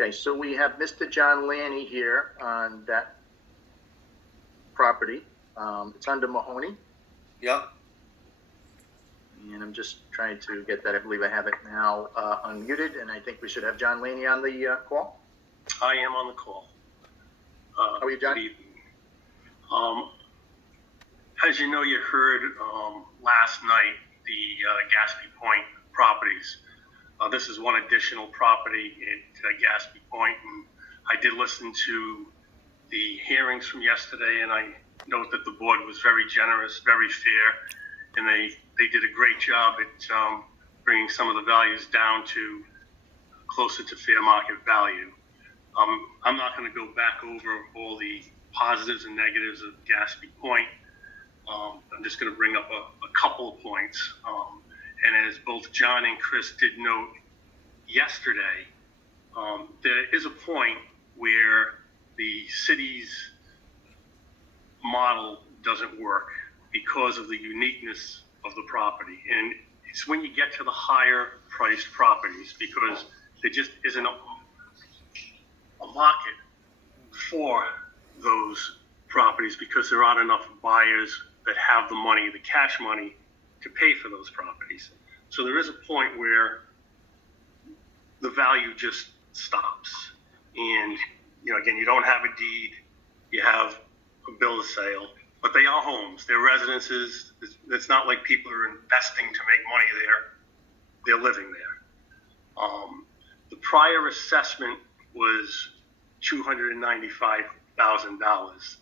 Okay, so we have Mr. John Lanny here on that property. It's under Mahoney, Yep. and I'm just trying to get that. I believe I have it now unmuted, and I think we should have John Lanny on the call. I am on the call. How are you, John? Good evening. As you know, you heard last night the Gaspee Point properties. This is one additional property at Gaspee Point, and I did listen to the hearings from yesterday, and I note that the board was very generous, very fair, and they did a great job at bringing some of the values down to closer to fair market value. I'm not going to go back over all the positives and negatives of Gaspee Point. I'm just going to bring up a couple of points. And as both John and Chris did note yesterday, there is a point where the city's model doesn't work because of the uniqueness of the property. And it's when you get to the higher priced properties, because there just isn't a market for those properties, because there aren't enough buyers that have the money, the cash money, to pay for those properties. So there is a point where the value just stops. And, you know, again, you don't have a deed, you have a bill of sale, but they are homes, they're residences. It's not like people are investing to make money there. They're living there. The prior assessment was $295,000.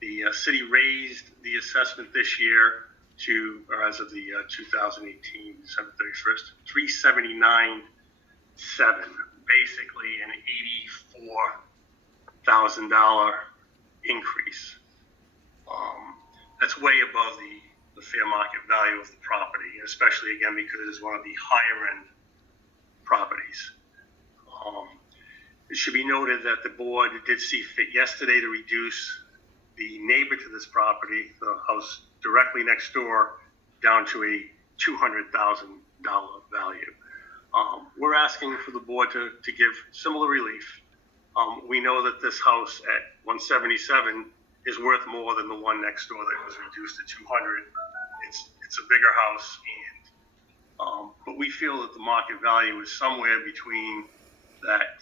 The city raised the assessment this year to, or as of the 2018, December 31st, $379,700, basically an $84,000 increase. That's way above the fair market value of the property, especially again because it's one of the higher end properties. It should be noted that the board did see fit yesterday to reduce the neighbor to this property, the house directly next door, down to a $200,000 value. We're asking for the board to give similar relief. We know that this house at 177 is worth more than the one next door that was reduced to 200. It's a bigger house, and but we feel that the market value is somewhere between that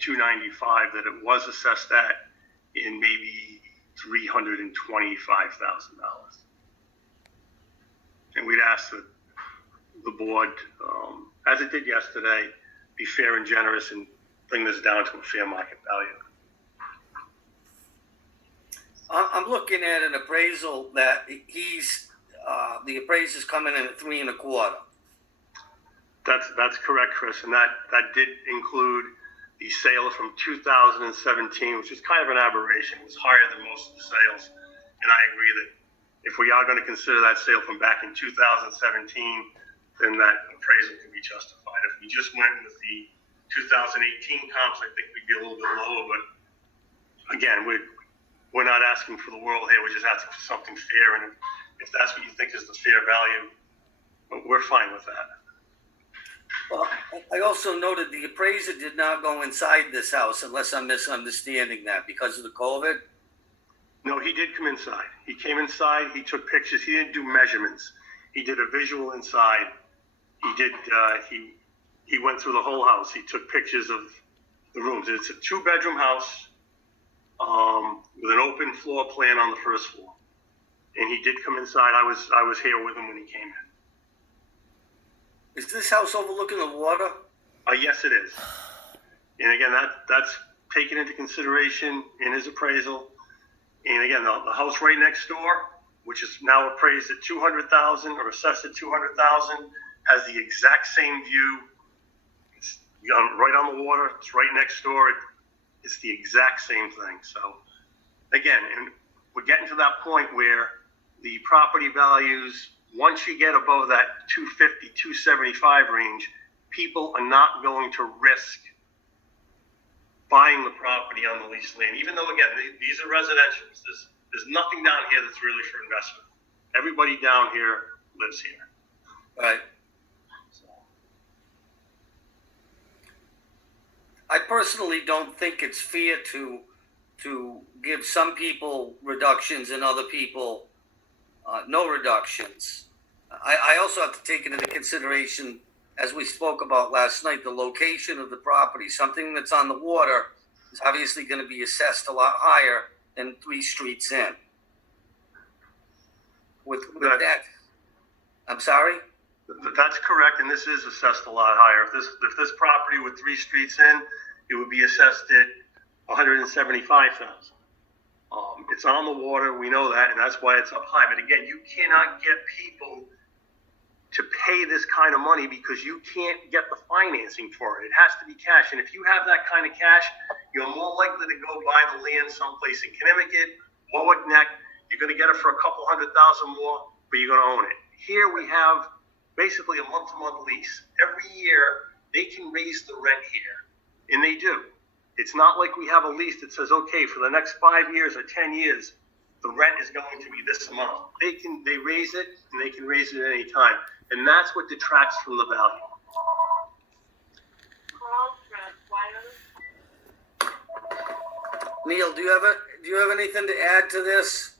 295 that it was assessed at in maybe $325,000. And we'd ask that the board, as it did yesterday, be fair and generous and bring this down to a fair market value. I'm looking at an appraisal that the appraiser's coming in at 3 1/4. That's correct, Chris, and that did include the sale from 2017, which is kind of an aberration. It was higher than most of the sales, and I agree that if we are going to consider that sale from back in 2017, then that appraisal can be justified. If we just went with the 2018 comps, I think we'd be a little bit lower, but again, we're not asking for the world here. We're just asking for something fair, and if that's what you think is the fair value, we're fine with that. Well, I also noted the appraiser did not go inside this house, unless I'm misunderstanding that, because of the COVID. No, he did come inside. He came inside. He took pictures. He didn't do measurements. He did a visual inside. He did. He went through the whole house. He took pictures of the rooms. It's a 2-bedroom house with an open floor plan on the first floor, and he did come inside. I was here with him when he came in. Is this house overlooking the water? Yes, it is. And again, that's taken into consideration in his appraisal. And again, the house right next door, which is now appraised at $200,000 or assessed at $200,000, has the exact same view. It's right on the water. It's right next door. It's the exact same thing. So again, and we're getting to that point where the property values, once you get above that 250, 275 range, people are not going to risk buying the property on the leased land. Even though, again, these are residentials. There's nothing down here that's really for investment. Everybody down here lives here. Right. I personally don't think it's fair to give some people reductions and other people no reductions. I also have to take into consideration, as we spoke about last night, the location of the property. Something that's on the water is obviously going to be assessed a lot higher than 3 streets in. With that, I'm sorry? That's correct, and this is assessed a lot higher. If this property with 3 streets in, it would be assessed at $175,000. It's on the water, we know that, and that's why it's up high. But again, you cannot get people to pay this kind of money because you can't get the financing for it. It has to be cash, and if you have that kind of cash, you're more likely to go buy the land someplace in Connecticut, Warwick Neck. You're going to get it for a couple $100,000 more, but you're going to own it. Here we have basically a month-to-month lease. Every year, they can raise the rent here, and they do. It's not like we have a lease that says, okay, for the next 5 years or 10 years, the rent is going to be this amount. They raise it, and they can raise it at any time, and that's what detracts from the value. Neil, do you have anything to add to this?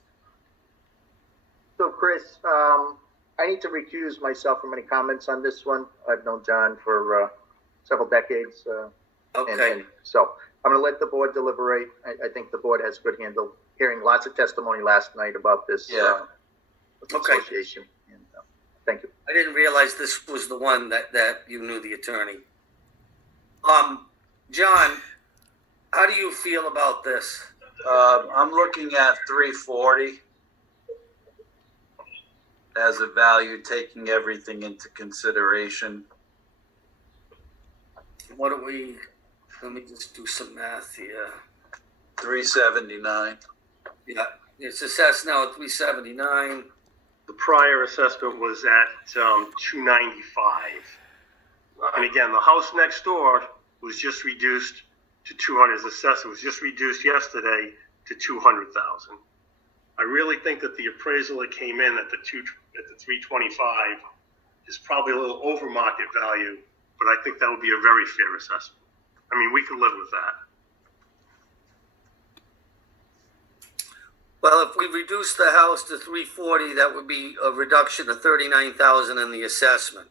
So Chris, I need to recuse myself from any comments on this one. I've known John for several decades. Okay. And so I'm going to let the board deliberate. I think the board has a good handle, hearing lots of testimony last night about this Okay. association. And, thank you. I didn't realize this was the one that you knew the attorney. John, how do you feel about this? I'm looking at 340 as a value, taking everything into consideration. Let me just do some math here. 379. Yeah, it's assessed now at 379. The prior assessment was at 295. And again, the house next door was just reduced to 200. His assessment was just reduced yesterday to 200,000. I really think that the appraisal that came in at the 325 is probably a little over market value, but I think that would be a very fair assessment. I mean, we could live with that. Well, if we reduce the house to 340, that would be a reduction of 39,000 in the assessment.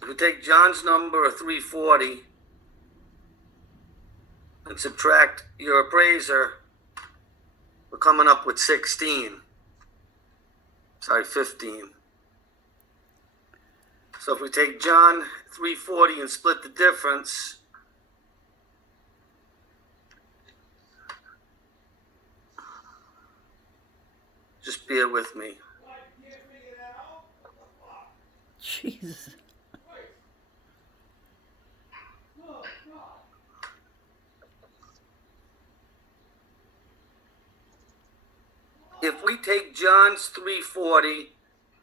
If we take John's number of 340 and subtract your appraiser, we're coming up with 15. So if we take John 340 and split the difference, just bear with me. Jesus. If we take John's 340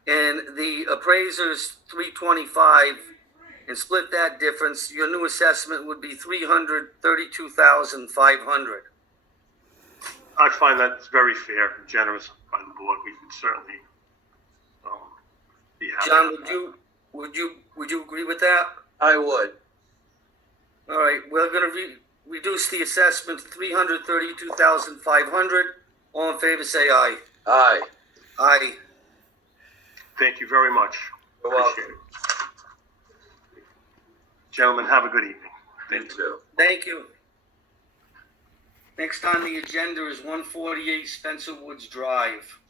and the appraiser's 325 and split that difference, your new assessment would be 332,500. I find that's very fair and generous by the board. We can certainly be happy. John, with that. would you agree with that? I would. All right, we're going to reduce the assessment to 332,500. All in favor, say aye. Aye. Aye. Thank you very much. You're Appreciate it. Gentlemen, have a good evening. Me too. Thank you. Next on the agenda is 148 Spencer Woods Drive.